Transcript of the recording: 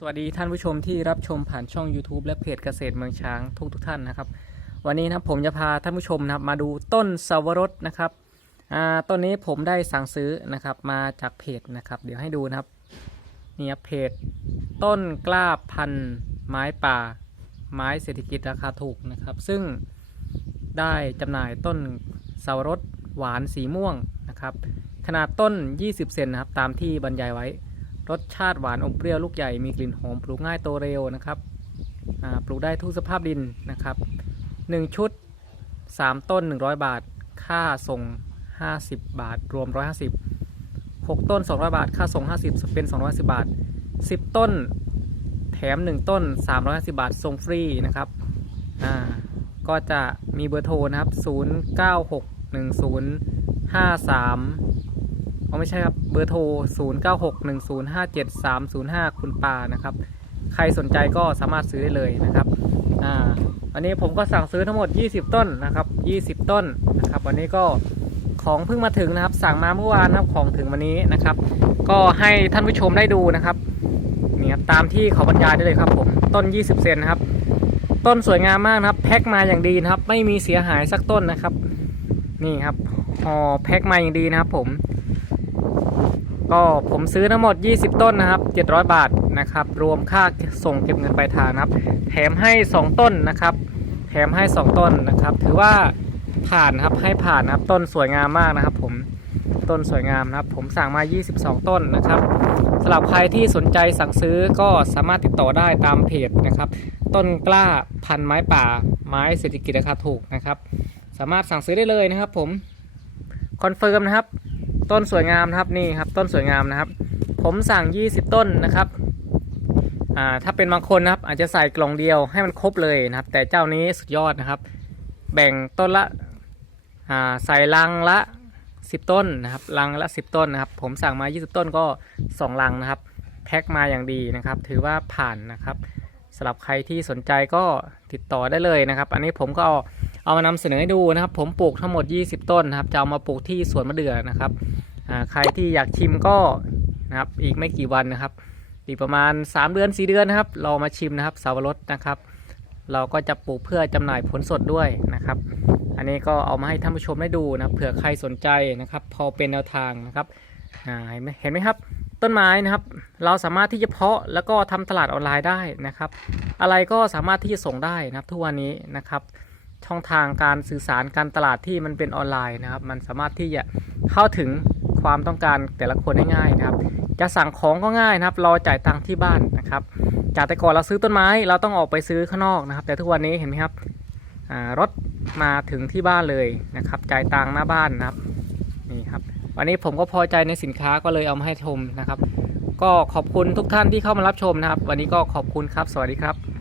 สวัสดีท่านผู้ชมที่รับชมผ่านช่อง YouTube และเพจเกษตรเมืองช้างทุกทุกท่านนะครับ วันนี้นะผมจะพาท่านผู้ชมนะครับมาดูต้นสวรสนะครับต้นนี้ผมได้สั่งซื้อนะครับมาจากเพจนะครับ เดี๋ยวให้ดูนะครับนี่ครับเพจต้นกล้าพันธุ์ไม้ป่า ไม้เศรษฐกิจราคาถูกนะครับ ซึ่งได้จำหน่ายต้นสวรสหวานสีม่วงนะครับ ขนาดต้น 20 เซนนะครับตามที่บรรยายไว้ รสชาติหวานอมเปรี้ยวลูกใหญ่มีกลิ่นหอมปลูกง่ายโตเร็วนะครับปลูกได้ทุกสภาพดินนะครับ 1 ชุด 3 ต้น 100 บาท ค่าส่ง 50 บาท รวม 150 6 ต้น 200 บาท ค่าส่ง 50เป็น210 บาท 10 ต้น แถม 1 ต้น 350 บาท ส่งฟรีนะครับก็จะมีเบอร์โทรนะครับ 09610553 อไม่ใช่ครับเบอร์โทร 0961057305 คุณปานะครับ ใครสนใจก็สามารถซื้อได้เลยนะครับอ่าวันนี้ผมก็สั่งซื้อทั้งหมด 20 ต้นนะครับ 20 ต้นนะครับ วันนี้ก็ของเพิ่งมาถึงนะครับ สั่งมาเมื่อวานนะครับของถึงวันนี้นะครับ ก็ให้ท่านผู้ชมได้ดูนะครับนี่ครับตามที่เขาบรรยายได้เลยครับผมต้น 20 เซนนะครับ ต้นสวยงามมากนะครับ แพ็คมาอย่างดีนะครับ ไม่มีเสียหายสักต้นนะครับ นี่ครับห่อแพ็คมาอย่างดีนะครับผม ก็ผมซื้อทั้งหมด 20 ต้นนะครับ 700 บาทนะครับ รวมค่าส่งเก็บเงินปลายทางนะครับ แถมให้ 2 ต้นนะครับ แถมให้ 2 ต้นนะครับ ถือว่าผ่านครับให้ผ่านนะครับ ต้นสวยงามมากนะครับ ผมต้นสวยงามนะครับ ผมสั่งมา 22 ต้นนะครับสำหรับใครที่สนใจสั่งซื้อก็สามารถติดต่อได้ตามเพจนะครับ ต้นกล้าพันไม้ป่า ไม้เศรษฐกิจราคาถูกนะครับ สามารถสั่งซื้อได้เลยนะครับ ผมคอนเฟิร์มนะครับ ต้นสวยงามนะครับนี่ครับต้นสวยงามนะครับ ผมสั่ง 20 ต้นนะครับอ่าถ้าเป็นบางคนนะครับ อาจจะใส่กล่องเดียวให้มันครบเลยนะครับ แต่เจ้านี้สุดยอดนะครับ แบ่งต้นละอ่าใส่ลังละ 10 ต้นนะครับลังละ 10 ต้นนะครับ ผมสั่งมา 20 ต้นก็ 2 ลังนะครับ แพ็คมาอย่างดีนะครับ ถือว่าผ่านนะครับสำหรับใครที่สนใจก็ติดต่อได้เลยนะครับ อันนี้ผมก็เอา เอามานำเสนอให้ดูนะครับ ผมปลูกทั้งหมด 20 ต้นนะครับ จะเอามาปลูกที่สวนมะเดื่อนะครับใครที่อยากชิมก็นะครับอีกไม่กี่วันนะครับ อีกประมาณ 3 เดือน 4 เดือนนะครับ เรามาชิมนะครับสาวรสนะครับ เราก็จะปลูกเพื่อจำหน่ายผลสดด้วยนะครับ อันนี้ก็เอามาให้ท่านผู้ชมได้ดูนะเผื่อใครสนใจนะครับ พอเป็นแนวทางนะครับอ่าเห็นไหมเห็นไหมครับต้นไม้นะครับเราสามารถที่จะเพาะแล้วก็ทำตลาดออนไลน์ได้นะครับ อะไรก็สามารถที่จะส่งได้นะครับทุกวันนี้นะครับ ช่องทางการสื่อสารการตลาดที่มันเป็นออนไลน์นะครับ มันสามารถที่จะเข้าถึงความต้องการแต่ละคนได้ง่ายนะครับ จะสั่งของก็ง่ายนะครับ รอจ่ายตังค์ที่บ้านนะครับ จากแต่ก่อนเราซื้อต้นไม้ เราต้องออกไปซื้อข้างนอกนะครับ แต่ทุกวันนี้เห็นไหมครับรถมาถึงที่บ้านเลยนะครับ จ่ายตังค์หน้าบ้านนะครับนี่ครับ วันนี้ผมก็พอใจในสินค้าก็เลยเอามาให้ชมนะครับ ก็ขอบคุณทุกท่านที่เข้ามารับชมนะครับ วันนี้ก็ขอบคุณครับ สวัสดีครับ